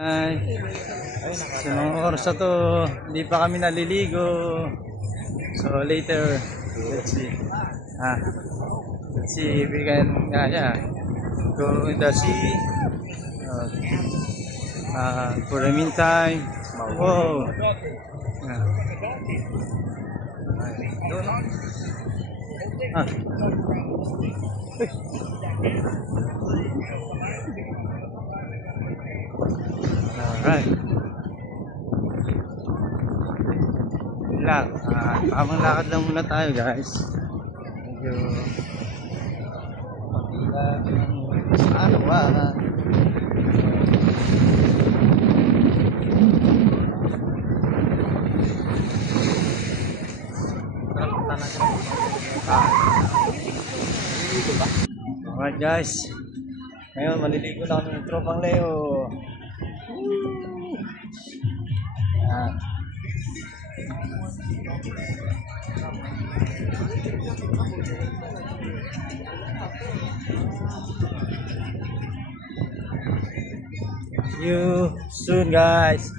Ay, sa mga oras na to, hindi pa kami naliligo. So later, let's see. Let's see if we can go in the sea. For the meantime, whoa. Alright. Tamang lakad lang muna tayo, guys. Medyo sa araw. Alright, guys. Ngayon, maliligo na kami ng tropang Leo. See you soon, guys.